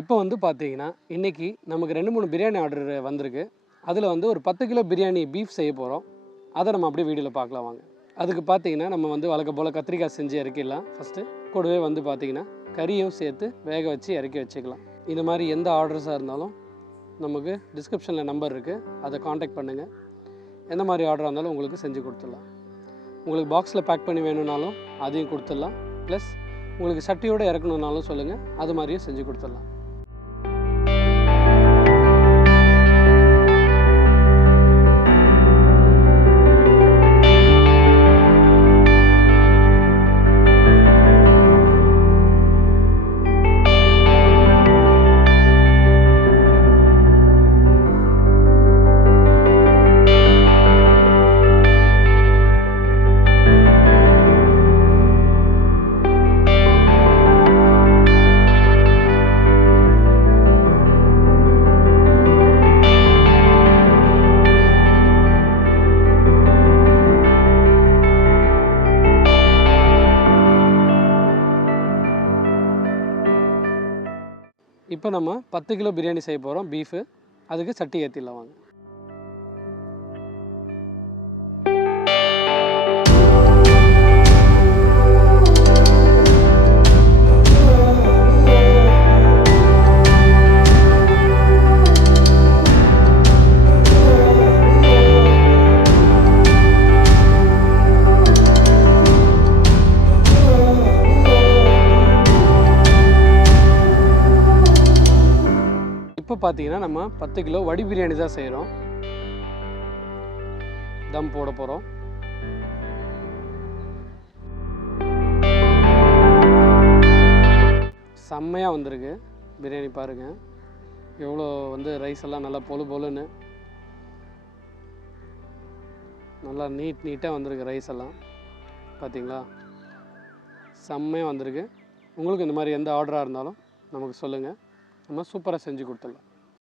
இப்போ வந்து பார்த்தீங்கன்னா இன்றைக்கி நமக்கு 2-3 பிரியாணி ஆர்டர் வந்திருக்கு. அதில் வந்து ஒரு 10 கிலோ பிரியாணி பீஃப் செய்ய போகிறோம். அதை நம்ம அப்படியே வீடியோவில் பார்க்கலாம் வாங்க. அதுக்கு பார்த்தீங்கன்னா நம்ம வந்து வழக்கம் போல் கத்திரிக்காய் செஞ்சு இறக்கிடலாம் ஃபஸ்ட்டு. கூடவே வந்து பார்த்திங்கன்னா கறியும் சேர்த்து வேக வச்சு இறக்கி வச்சுக்கலாம். இந்த மாதிரி எந்த ஆர்டர்ஸாக இருந்தாலும் நமக்கு டிஸ்கிரிப்ஷனில் நம்பர் இருக்குது, அதை காண்டாக்ட் பண்ணுங்கள். எந்த மாதிரி ஆர்டராக இருந்தாலும் உங்களுக்கு செஞ்சு கொடுத்துடலாம். உங்களுக்கு பாக்ஸில் பேக் பண்ணி வேணும்னாலும் அதையும் கொடுத்துடலாம். ப்ளஸ் உங்களுக்கு சட்டியோடு இறக்கணுன்னாலும் சொல்லுங்கள், அது மாதிரியும் செஞ்சு கொடுத்துடலாம். இப்போ நம்ம 10 கிலோ பிரியாணி செய்ய போகிறோம் பீஃபு. அதுக்கு சட்டி ஏற்றிடலாம் வாங்க. இப்போ பார்த்தீங்கன்னா நம்ம 10 கிலோ வடி பிரியாணி தான் செய்கிறோம். தம் போட போகிறோம். செம்மையாக வந்திருக்கு பிரியாணி, பாருங்கள் எவ்வளோ வந்து ரைஸ் எல்லாம் நல்லா பொலுன்னு நல்லா நீட்டாக வந்திருக்கு. ரைஸ் எல்லாம் பார்த்தீங்களா, செம்மையாக வந்திருக்கு. உங்களுக்கு இந்த மாதிரி எந்த ஆர்டராக இருந்தாலும் நமக்கு சொல்லுங்கள், நம்ம சூப்பராக செஞ்சு கொடுத்துடலாம்.